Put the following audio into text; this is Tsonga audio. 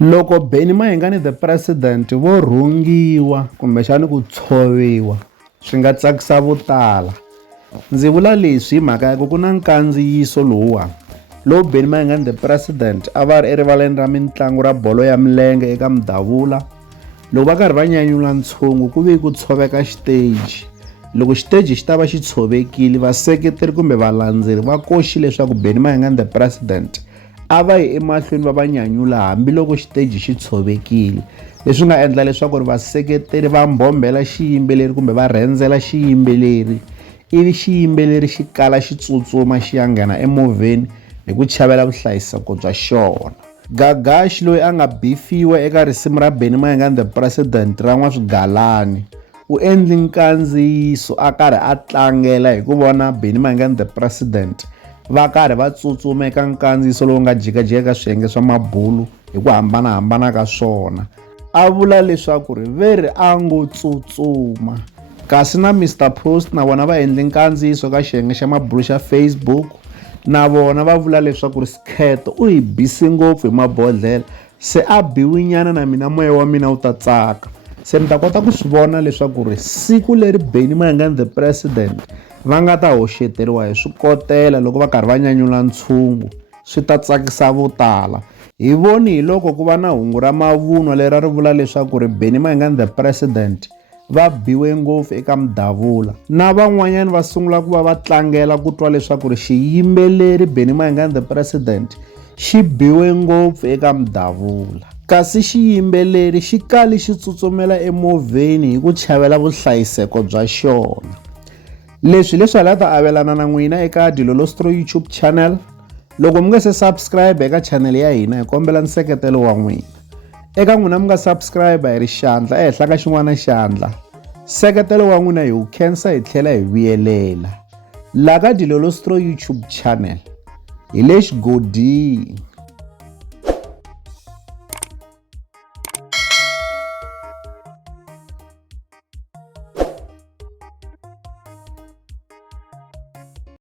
Loko Mayengani the president vo rhungiwa kumbexani ku tshoviwa swi nga tsakisa vo tala. Ndzi vula leswi hi mhaka ya ku na nkandziyiso lowuwani lowu Mayengani the president a va ri erivaleni ra mitlangu ra bolo ya milenge eka Mudavula. Loko va karhi va nyanyula ntshungu ku ve ku tshoveka xiteji. Loko xiteji xi ta va xi tshovekile, vaseketeri kumbe valandzeri va koxile leswaku Mayengani the president a va yi emahlweni va nyanyula hambiloko xiteji xi tshovekile. Leswi nga endla leswaku vaseketeri va mbombela xiyimbeleri kumbe va rhendzela xiyimbeleri, ivi xiyimbeleri xi kala xi tsutsuma xi ya nghena emovheni hi ku chavela vuhlayiseko bya xona. Gagash loyi a nga bifiwa eka risimu ra Mayengani the president ra N'waswigalani u endli nkandziyiso a karhi a tlangela hi ku vona Mayengani the president va karhi va tsutsuma eka nkandziyiso lowu nga jikajika swiyenge swa mabulu hi ku hambanahambana ka swona. A vula leswaku veri a ngo tsutsuma. Kasi na Mr Post na vona va endle nkandziyiso ka xiyenge xa mabulu xa Facebook, na vona va vula leswaku skheto u hi bisi ngopfu hi mabodhlela, se a biwinyana na mina moya wa mina wu ta tsaka. Se mi ta kota ku swi vona leswaku siku leri Mayengani the president va nga ta hoxeteriwa hi swikotela loko va karhi va nyanyula ntshungu swi ta tsakisa vo tala. Hi voni hi loko ku va na hungu ra mavunwa leri ri vula leswaku Mayengani the president va biwe ngopfu eka Mudavula, na van'wanyana va sungula ku va va tlangela ku twa leswaku xiyimbeleri Mayengani the president xi biwe ngopfu eka Mudavula. Kasi xiyimbeleri xi kali xi tsutsumela emovheni hi ku chavela vuhlayiseko bya xona. Leswi hala ta avelana na n'wina eka Dilolostro YouTube channel. Loko mi nga se subscribe eka channel ya hina hi kombela nseketelo wa n'wina. Eka n'wina mi nga subscribe hi ri xandla ehenhla ka xin'wana xandla, seketelo wa n'wina hi wu khensa hi tlhela hi vuyelela. La ka Dilolostro YouTube channel hi le xigodini.